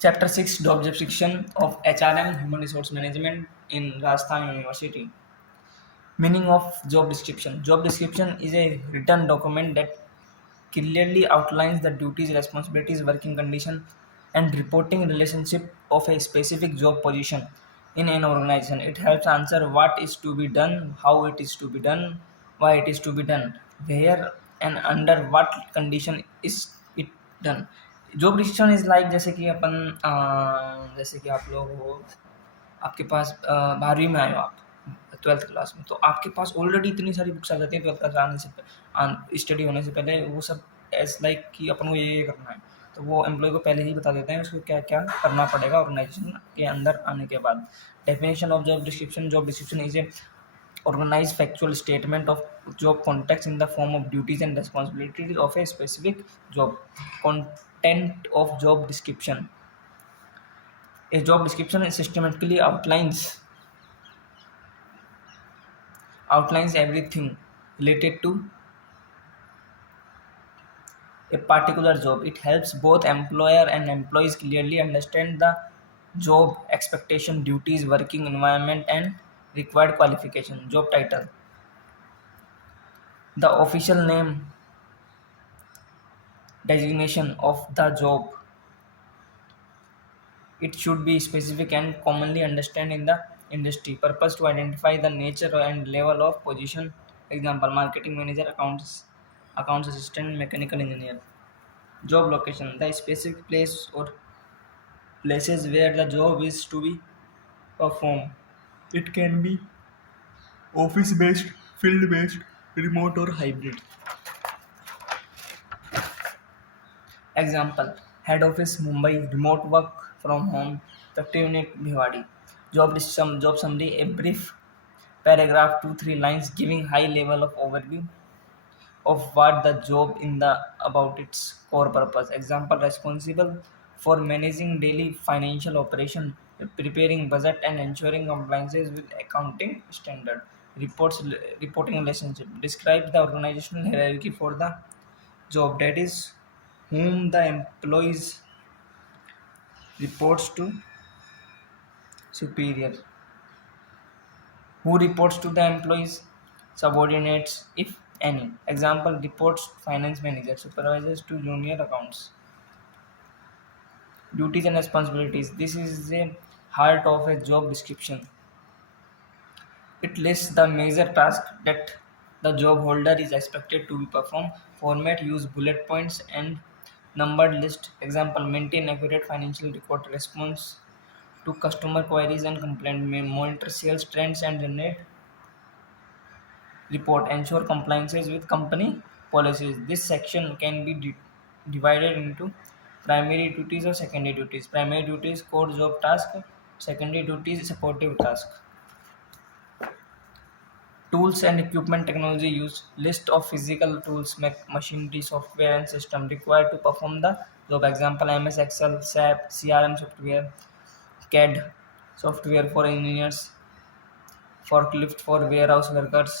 Chapter 6 Job Description of HRM Human Resource Management in Rajasthan University. Meaning of job description. Job description is a written document that clearly outlines the duties, responsibilities, working condition, and reporting relationship of a specific job position in an organization. It helps answer what is to be done, how it is to be done, why it is to be done, where and under what condition is it done. Job description is like जैसे कि जैसे कि आप लोग हो, आपके पास 12वीं में आए हो आप, 12th क्लास में, तो आपके पास ऑलरेडी इतनी सारी बुक्स आ जाती हैं 12th क्लास आने से स्टडी होने से पहले, वो सब एज लाइक कि अपन को ये करना है, तो वो एम्प्लॉय को पहले ही बता देते हैं उसको क्या क्या करना पड़ेगा ऑर्गेनाइजेशन के अंदर आने के बाद. Definition of job description is a organized factual statement of job context in the form of duties and responsibilities of a specific job. Content of job description. A job description systematically outlines everything related to a particular job. It helps both employer and employees clearly understand the job expectation, duties, working environment, and required qualification. Job title. The official name, designation of the job. It should be specific and commonly understood in the industry. Purpose to identify the nature and level of position. Example: marketing manager, accounts assistant, mechanical engineer. Job location: the specific place or places where the job is to be performed. It can be office based, field based, remote or hybrid. Example: head office Mumbai, remote work from home, factory unit Bhiwadi. Job summary: a brief paragraph, 2-3 lines giving high level of overview of what the job in the about its core purpose. Example: responsible for managing daily financial operation, preparing budget and ensuring compliances with accounting standard. Reporting relationship describes the organizational hierarchy for the job, that is whom the employees reports to superior, who reports to the employees subordinates if any. Example: reports finance manager, supervisors to junior accounts. Duties and responsibilities. This is the heart of a job description. It lists the major tasks that the job holder is expected to be performed. Format: use bullet points and numbered list. Example: maintain accurate financial record, response to customer queries and complaints, monitor sales trends and generate report, ensure compliances with company policies. This section can be divided into primary duties or secondary duties. Primary duties: core job task. Secondary duties: supportive task. Tools and equipment technology use. List of physical tools, machinery, software and system required to perform the job. Example: MS Excel, SAP, CRM software, CAD software for engineers, forklift for warehouse workers.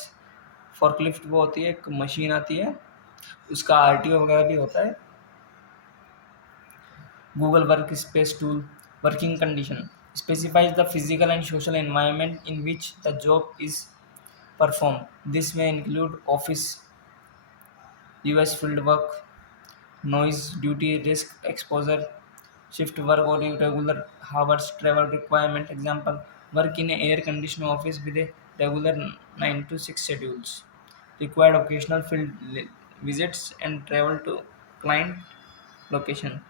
forklift वो होती है, एक machine आती है, उसका RTO वगैरह भी होता है. Google Workspace tool. Working condition specifies the physical and social environment in which the job is performed. This may include office, US field work, noise, duty, risk exposure, shift work or irregular hours, travel requirement. Example: work in a air conditioned office with a regular 9 to 6 schedules. Required occasional field visits and travel to client location.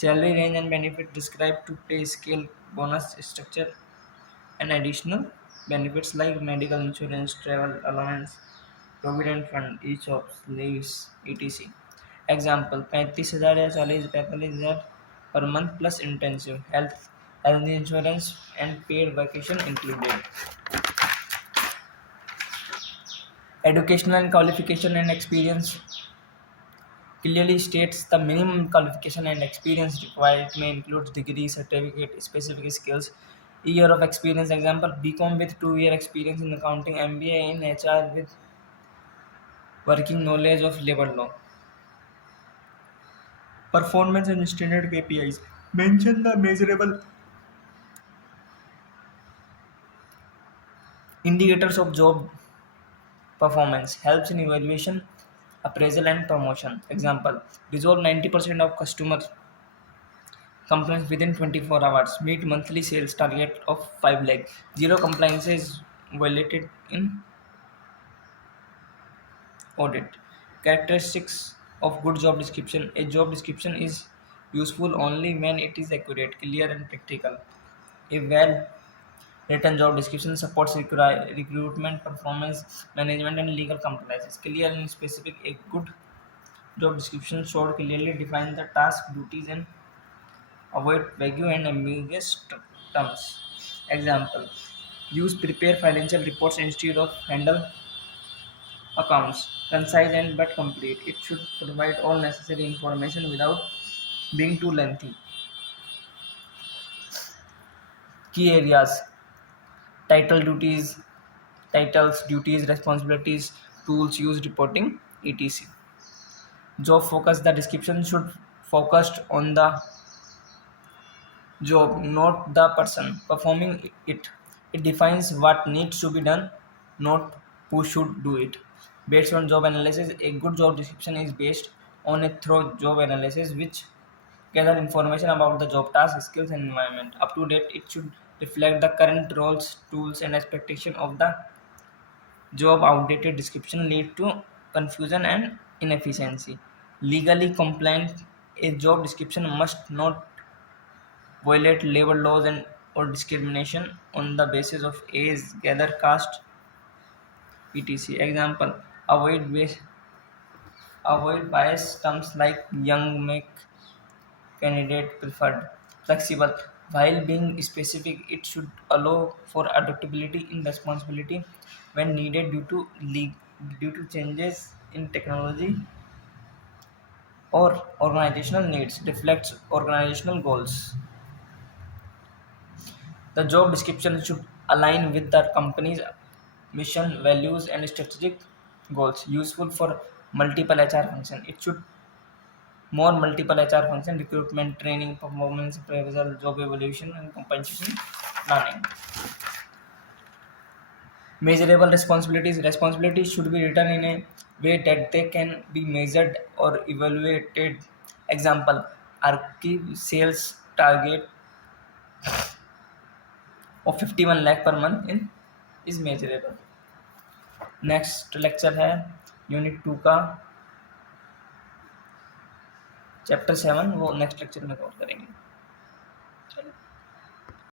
Salary range and benefit described to pay scale, bonus structure, and additional benefits like medical insurance, travel allowance, provident fund, ESOPs, leaves, etc. Example: 35,000 या 45,000 per month plus intensive health insurance and paid vacation included. Educational and qualification and experience clearly states the minimum qualification and experience required. It may include degree, certificate, specific skills, year of experience. Example: BCom with 2-year experience in accounting, MBA in HR with working knowledge of labor law. Performance and standard KPIs. Mention the measurable indicators of job performance helps in evaluation, appraisal, and promotion. Example: resolve 90% of customer complaints within 24 hours. Meet monthly sales target of 5 lakh. Zero compliances violated in audit. Characteristics of good job description. A job description is useful only when it is accurate, clear, and practical. A well written job description supports recruitment, performance management, and legal compliance. Clear and specific. A good job description should clearly define the task, duties, and avoid vague and ambiguous terms. Example: use prepare financial reports instead of handle accounts. Concise and but complete. It should provide all necessary information without being too lengthy. Key areas: title duties, titles, duties, responsibilities, tools used, reporting, etc. Job focus: the description should focus on the job, not the person performing it. It defines what needs to be done, not who should do it. Based on job analysis, a good job description is based on a thorough job analysis which gather information about the job task, skills, and environment. Up to date, it should reflect the current roles, tools, and expectation of the job. Outdated description lead to confusion and inefficiency. Legally compliant, a job description must not violate labor laws and or discrimination on the basis of age, gender, caste, etc. Example: avoid bias terms like young make candidate preferred. Flexible: while being specific, it should allow for adaptability in responsibility when needed due to changes in technology or organizational needs. Reflects organizational goals. The job description should align with the company's mission, values, and strategic goals. Useful for multiple HR functions. It should more multiple HR function: recruitment, training, performance appraisal, job evaluation, and compensation planning. Measurable responsibilities. Responsibilities should be written in a way that they can be measured or evaluated. Example: archive sales target of 51 lakh per month in is measurable. Next lecture है unit 2 का chapter 7, वो next lecture में cover करेंगे.